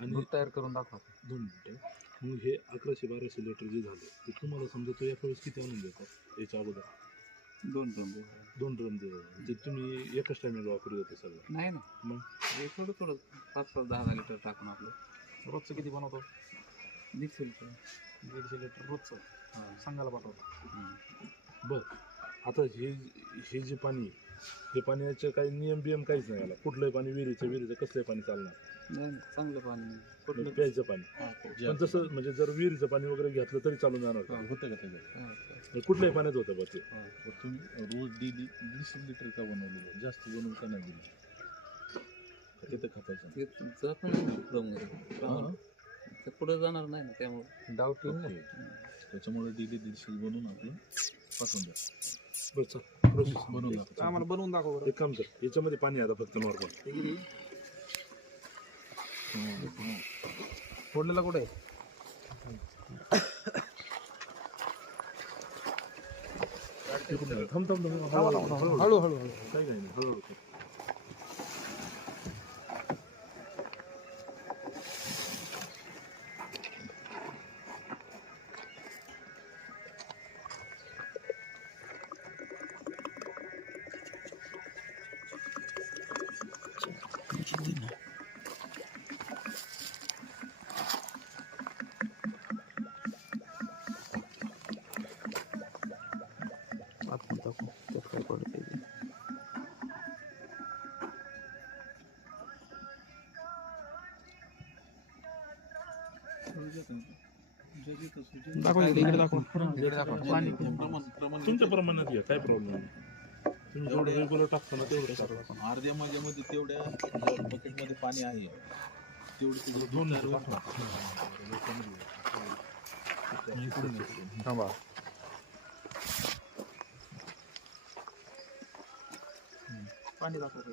आणि दूध तयार करून दाखवा. 2 मिनिटं. मग हे 1100-1200 लिटर जे झालं ते तुम्हाला समजा तो एका वेळेस किती आणून देतात याच्या अगोदर? 2 ड्रम. 2 ड्रम ते तुम्ही एकच टायमिंगला वापरत होते सगळं? नाही ना, मग हे थोडं थोडं 5-10 लिटर टाकून आपलं. रोजचं किती बनवतो? 150 लिटर. 150 लिटर रोजचं हां. सांगायला पाठवतो. बरं, आता हे जे पाणी आहे, हे पाण्याचं काही नियम बियम काहीच नाही याला? कुठलंही पाणी विहिरीचं कसलंही पाणी चालणार? नाही चांगलं पाणी कुठलं प्यायचं पाणी. हां, पण तसं म्हणजे जर विहिरीचं पाणी वगैरे घेतलं तरी चालून जाणार का? होतं का त्याच्यात? हां. कुठल्याही पाण्यात होतं बघ ते. तर तुम्ही रोज डेली 150 लिटर का बनवलेलं? जास्त बनवून का नाही दिलं? तिथं खपायचं ते जात नाही प्रमाण. ते पुढे जाणार नाही ना, त्यामुळे डाव पिऊन ओके. त्याच्यामुळे डेली 150 बनवून आपण पाठवून द्या. बरं चल प्रोसेस बनवून द्या. आम्हाला बनवून दाखव बरं. एक काम कर, याच्यामध्ये पाणी आहे आता फक्त नॉर्मल. फोडलेला कुठे आहे? थांब हळू हळू काही नाही हळूहळू. दाखव इकडे दाखव. पाणी तुमच्या प्रमाणात घ्या, काय प्रॉब्लेम नाही. तुम्ही जेवढं रेग्युलर टाकता ना तेवढं टाका. अर्ध्या माझ्यामध्ये तेवढ्या बकेटमध्ये पाणी आहे तेवढी तुझं 2 लिटर टाका. थांबा. पाणी दाखवतो.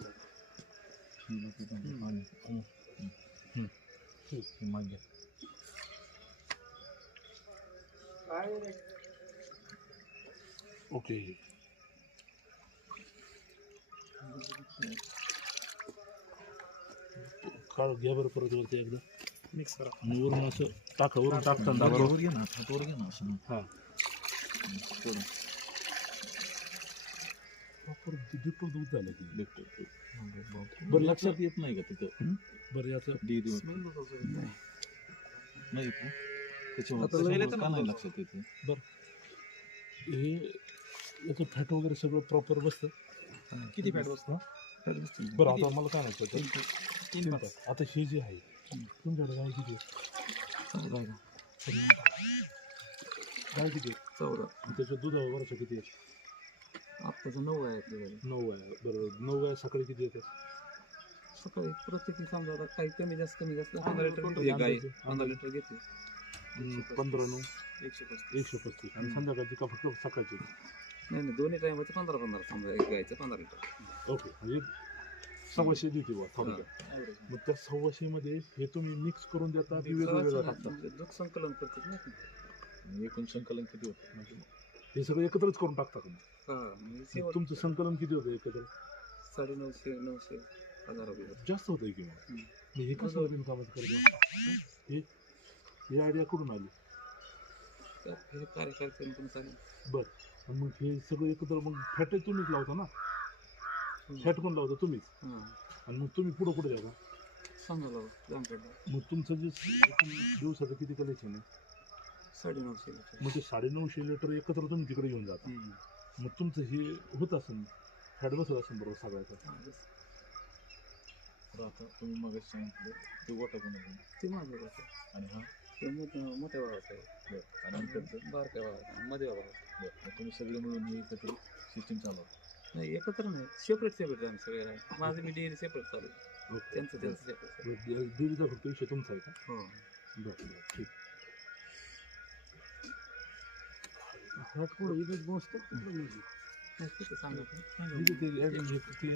मागे ओके. काढ घ्या बरं परत वरती एकदा मिक्स करा. आणि वरून असं टाका, वरून टाकताना वर बरोबर. घे ना, हातावर घे ना असं. हां थोडं डिपो दूध झालं ते. बरं बरं लक्षात येत नाही का तिथं? बरं याचं डी देऊन नाही येत ना? त्याच्यामुळे का नाही लक्षात येते? हे याचं फॅट वगैरे सगळं प्रॉपर बसतं. किती फॅट बसतो? बरं आता मला काय म्हणायचं 3 फॅट. आता हे जे आहे तुमच्याकडे गाय किती आहे? गाय किती आहे? 14. त्याच्या दुधावर वरचं किती आहे? आत्ताचं 9 आहे आपल्याकडे. 9 आहे. बरोबर 9 आहे. सकाळी किती येते? सकाळी प्रत्येकी समजा आता काही कमी जास्त 15 लिटर घेते गाई. 15 लिटर घेते. 15 9 135. 135. आणि संध्याकाळची का फक्त सकाळची? नाही दोन्ही टायमाचं 15 समजा, एक गायचं 15 लिटर. ओके. म्हणजे 125 देते बा थोडक्यात. मग त्या 125 मध्ये हे तुम्ही मिक्स करून देता की वेगवेगळं टाकता? म्हणजे दूध संकलन करतात ना. एकूण संकलन किती होतं? म्हणजे हे सगळं एकत्रच करून टाकता तुम्ही? म्हणजे तुमचं संकलन किती होतं एकत्र? 950-900 हजार रुपये. जास्त होतं की मग. हे कसं होईल कामाचं करतो? ही आयडिया कुठून आली? हे कार्यकर्ते पण चालेल. बरं. मग हे सगळं एकत्र मग फॅट तुम्हीच लावता ना? फॅट कोण लावता? तुम्हीच. आणि मग तुम्ही पुढं कुठे जाता? सांगायला जामखेडला. मग तुमचं जे दिवसाचं किती कलेक्शन आहे? 950 लिटर. मग ते 950 लिटर एकत्र तुम्ही तिकडे घेऊन जाता. मग तुमचं हे होत असेल, फॅट बसत असेल बरोबर सगळ्याचं. तर आता तुम्ही मग सांगितलं ते गोटा बनवून ते माझं होतं. आणि हा ते मोठ्या भावाचं आहे. आणि नंतरचं बारक्या भावाचं, मध्ये भावाचं. मग तुम्ही सगळे मिळून हे एकत्र सिस्टीम चालवता? नाही एकत्र नाही, सेपरेट आम्ही सगळे. माझं मी डेअरी सेपरेट चालू आहे. त्यांचं सेपरेट. डेअरीचा फक्त विषय तुमचा आहे का? हो. बरं ठीक. फॅट कुठं इथेच बसतो? सांगा. ते